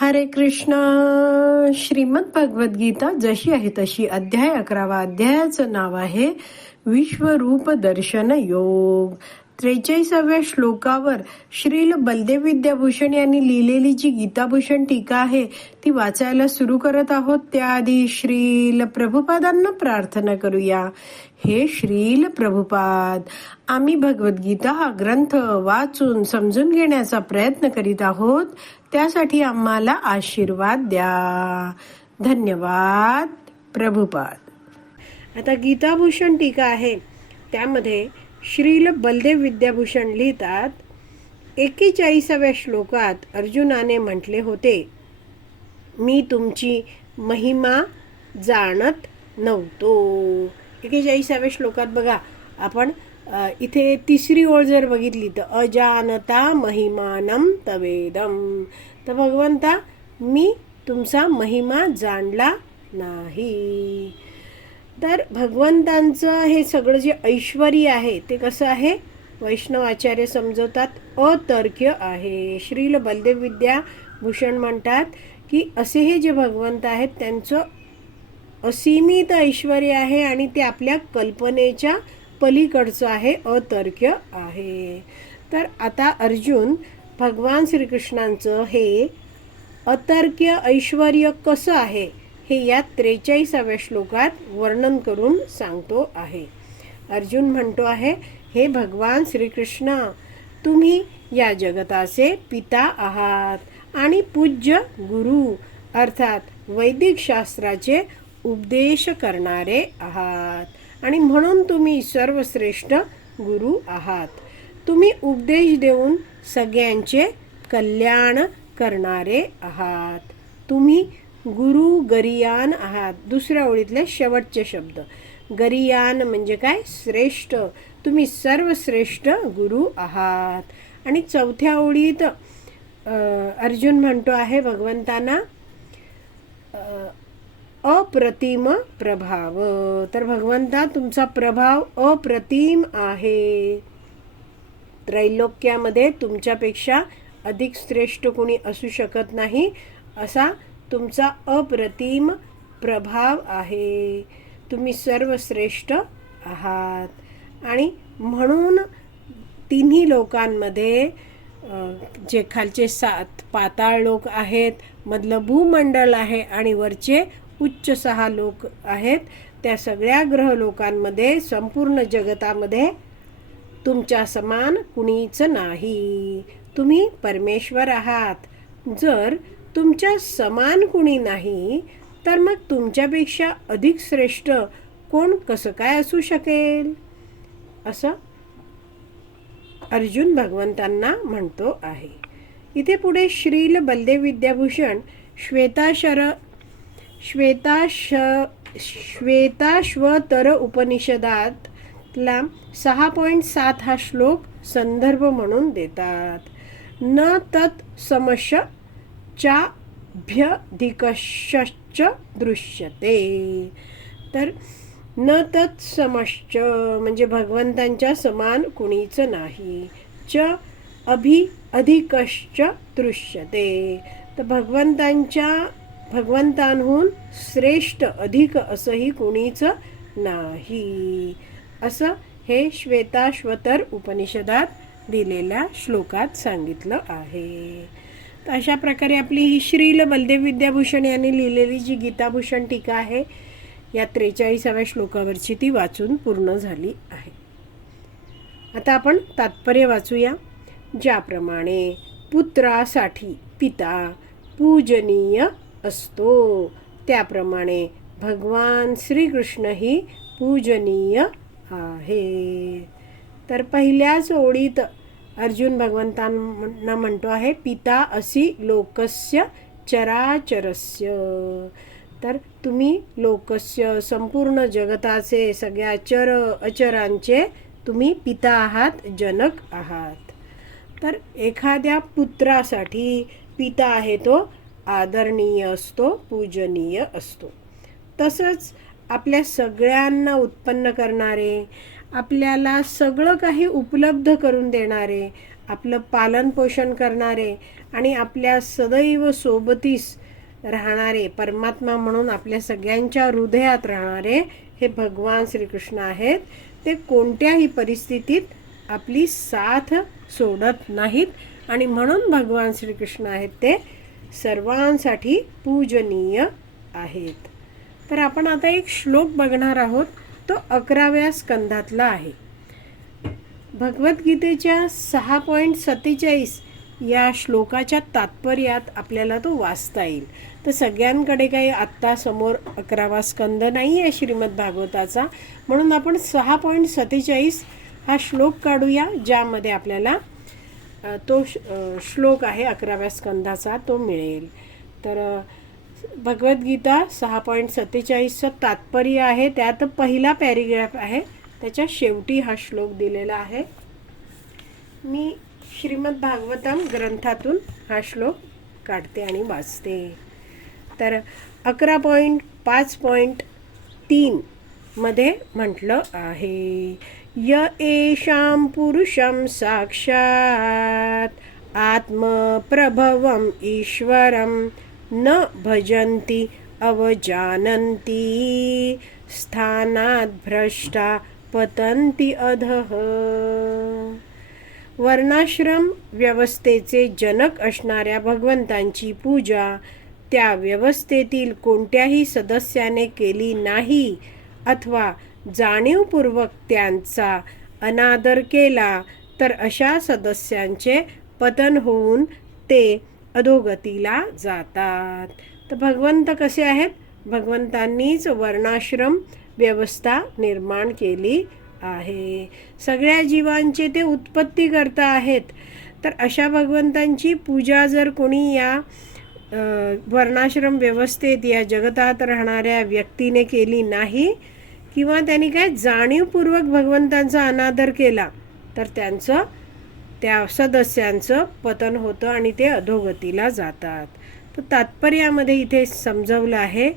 हरे कृष्ण. श्रीमद भगवद गीता जशी आहे तशी अध्याय अकरावा अध्यायाचं नाव आहे विश्वरूप दर्शन योग. त्रेचाळीसाव्या श्लोकावर श्रील बलदेव विद्याभूषण यांनी लिहिलेली जी गीताभूषण टीका आहे ती वाचायला सुरू करत आहोत. त्याआधी श्रील प्रभुपादांना प्रार्थना करूया. हे श्रील प्रभुपाद आम्ही भगवद्गीता हा ग्रंथ वाचून समजून घेण्याचा प्रयत्न करीत आहोत. त्यासाठी आम्हाला आशीर्वाद द्या. धन्यवाद प्रभुपाद. आता गीताभूषण टीका आहे. त्यामध्ये श्रील बलदेव विद्याभूषण लिहितात एकेचाळीसाव्या श्लोकात अर्जुनाने म्हटले होते मी तुमची महिमा जाणत नव्हतो. एकेचाळीसाव्या श्लोकात बघा आपण इथे तिसरी ओळ जर बघितली तर अजानता महिमानम तवेदम तर भगवंता मी तुमचा महिमा जाणला नाही. तर भगवंतांचं हे सगळं जे ऐश्वर आहे ते कसं आहे? वैष्णव आचार्य समजवतात अतर्क्य आहे. श्रील बलदेव विद्या भूषण म्हणतात की असे हे जे भगवंत आहेत त्यांचं असीमित ऐश्वर आहे आणि ते आपल्या कल्पनेच्या पलीकडचं आहे अतर्क्य आहे. तर आता अर्जुन भगवान श्रीकृष्णांचं हे अतर्क्य ऐश्वर कसं आहे हे या त्रेचाळीसाव्या श्लोकात वर्णन करून सांगतो आहे. अर्जुन म्हणतो आहे हे भगवान श्रीकृष्ण तुम्ही या जगताचे पिता आहात आणि पूज्य गुरु अर्थात वैदिक शास्त्राचे उपदेश करणारे आहात. आणि म्हणून तुम्ही सर्वश्रेष्ठ गुरु आहात. तुम्ही उपदेश देऊन सगळ्यांचे कल्याण करणारे आहात. तुम्ही गुरु गरियान आहात. दुसऱ्या ओळीतले शेवटचे शब्द. गरियान म्हणजे काय? श्रेष्ठ. तुम्ही सर्वश्रेष्ठ गुरु आहात. आणि चौथ्या ओळीत अर्जुन म्हणतो आहे भगवंतांना अप्रतिम प्रभाव. तर भगवंता तुमचा प्रभाव अप्रतिम आहे. त्रैलोक्यामध्ये तुमच्यापेक्षा अधिक श्रेष्ठ कोणी असू शकत नाही असा तुमचा अप्रतिम प्रभाव आहे. तुम्ही सर्वश्रेष्ठ आहात. आणि म्हणून तिन्ही लोकांमध्ये जे खालचे सात पाताळ लोक आहेत मधलं भूमंडल आहे आणि वरचे उच्च सहा लोक आहेत. त्या सगळ्या ग्रह लोकांमध्ये संपूर्ण जगतामध्ये तुमच्या समान कुणीच नाही. तुम्ही परमेश्वर आहात. जर तुमच्या समान कुणी नाही तर मग तुमच्यापेक्षा अधिक श्रेष्ठ कोण कसं काय असू शकेल? असं अर्जुन भगवंतांना म्हणतो आहे. इथे पुढे श्रील बलदेव विद्याभूषण श्वेताशर श्वेताश श्वेताश्वतर उपनिषदातला सहा पॉईंट सात हा श्लोक संदर्भ म्हणून देतात. न तत् समश चाभ्यधिकश्च दृश्यते. तर न तत् समश्च म्हणजे भगवंतांच्या समान कुणीच नाही. च अभि अधिकश्च दृश्यते. तर भगवंतांच्या भगवंतांहून श्रेष्ठ अधिक असंही कुणीच नाही. असं हे श्वेताश्वतर उपनिषदात दिलेल्या श्लोकात सांगितलं आहे. तर अशा प्रकारे आपली ही श्रील बलदेव विद्याभूषण यांनी लिहिलेली जी गीताभूषण टीका आहे या त्रेचाळीसाव्या श्लोकावरची ती वाचून पूर्ण झाली आहे. आता आपण तात्पर्य वाचूया ज्याप्रमाणे पुत्रासाठी पिता पूजनीय असतो. त्याप्रमाणे भगवान श्रीकृष्णही पूजनीय आहे. तर पहिल्याच ओळीत अर्जुन भगवंतांना म्हणतो आहे पिता असी लोकस्य चराचरस्य. तर तुम्ही लोकस्य संपूर्ण जगताचे सगळ्या चर अचरांचे तुम्ही पिता आहात जनक आहात. तर एखाद्या पुत्रासाठी पिता आहे तो आदरणीय असतो पूजनीय असतो. तसंच आपल्या सगळ्यांना उत्पन्न करणारे आपल्याला सगळं काही उपलब्ध करून देणारे आपलं पालनपोषण करणारे आणि आपल्या सदैव सोबतीस राहणारे परमात्मा म्हणून आपल्या सगळ्यांच्या हृदयात राहणारे हे भगवान श्रीकृष्ण आहेत. ते कोणत्याही परिस्थितीत आपली साथ सोडत नाहीत आणि म्हणून भगवान श्रीकृष्ण आहेत ते सर्वांसाठी पूजनीय आहेत. तर आपण आता एक श्लोक बघणार आहोत. तो अकराव्या स्कंधातला आहे. भगवद्गीतेच्या सहा पॉईंट सत्तेचाळीस या श्लोकाच्या तात्पर्यात आपल्याला तो वाचता येईल. तर सगळ्यांकडे काही आत्ता समोर अकरावा स्कंद नाही आहे श्रीमद भागवताचा. म्हणून आपण सहा पॉईंट सत्तेचाळीस हा श्लोक काढूया ज्यामध्ये आपल्याला तो श्लोक आहे अकराव्या स्कंदाचा तो मिळेल. तर भगवद्गीता सहा पॉईंट सत्तेचाळीसचं तात्पर्य आहे त्यात पहिला पॅरेग्राफ आहे त्याच्या शेवटी हा श्लोक दिलेला आहे. मी श्रीमद भागवतम ग्रंथातून हा श्लोक काढते आणि वाचते. तर अकरा पॉईंट पाच पॉईंट तीनमध्ये म्हटलं आहे. य एषां पुरुषं साक्षात् आत्मप्रभवम् ईश्वरं। न भजन्ति अवजानन्ति। स्थानात् भ्रष्टा पतन्ति अधः। वर्णाश्रम व्यवस्थेचे जनक असणाऱ्या भगवंतांची पूजा त्या व्यवस्थेतील कोणत्याही सदस्याने केली नाही अथवा जाणीवपूर्वक त्यांचा अनादर केला तर अशा सदस्यांचे पतन होऊन ते अधोगतीला जातात. तर भगवंत कसे आहेत? भगवंतांनीच वर्णाश्रम व्यवस्था निर्माण केली आहे. सगळ्या जीवांचे ते उत्पत्ती करता आहेत. तर अशा भगवंतांची पूजा जर कोणी या वर्णाश्रम व्यवस्थेत या जगतात राहणाऱ्या व्यक्तीने केली नाही किंवा त्यांनी काय जाणीवपूर्वक भगवंतांचा अनादर केला तर त्यांचं त्या सदस्यांचं पतन होतं आणि ते अधोगतीला जातात. तर तात्पर्यामध्ये इथे समजवलं आहे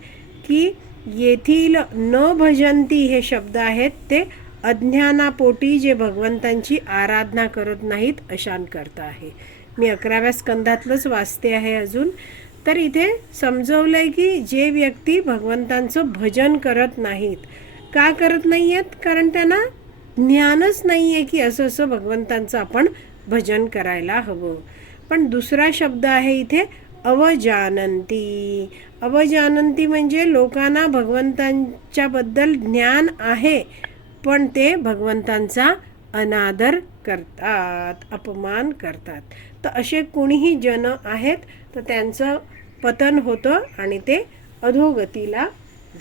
की येथील न भजंती हे शब्द आहेत ते अज्ञानापोटी जे भगवंतांची आराधना करत नाहीत अशांकरता आहे. मी अकराव्या स्कंधातलंच वाचते आहे अजून. तर इथे समजवलं आहे की जे व्यक्ती भगवंतांचं भजन करत नाहीत का करत नाही आहेत कारण त्यांना ज्ञानच नाही आहे की असं असं भगवंतांचं आपण भजन करायला हवं. पण दुसरा शब्द आहे इथे अवजानंती. अवजानंती म्हणजे लोकांना भगवंतांच्याबद्दल ज्ञान आहे पण ते भगवंतांचा अनादर करतात अपमान करतात. तर असे कोणीही जन आहेत तर त्यांचं पतन होतं आणि ते अधोगतीला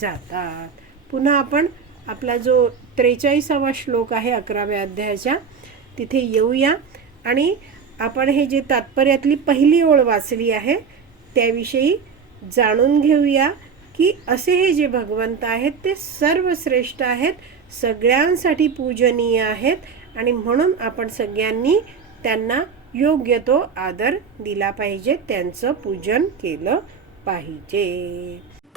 जातात. पुन्हा आपण आपला जो त्रेचाळीसावा श्लोक आहे अकराव्या अध्यायाच्या तिथे येऊया. आणि आपण हे जे तात्पर्यातली पहिली ओळ वाचली आहे त्याविषयी जाणून घेऊया की असे हे जे भगवंत आहेत ते सर्वश्रेष्ठ आहेत सगळ्यांसाठी पूजनीय आहेत आणि म्हणून आपण सगळ्यांनी त्यांना योग्य तो आदर दिला पाहिजे त्यांचं पूजन केलं पाहिजे.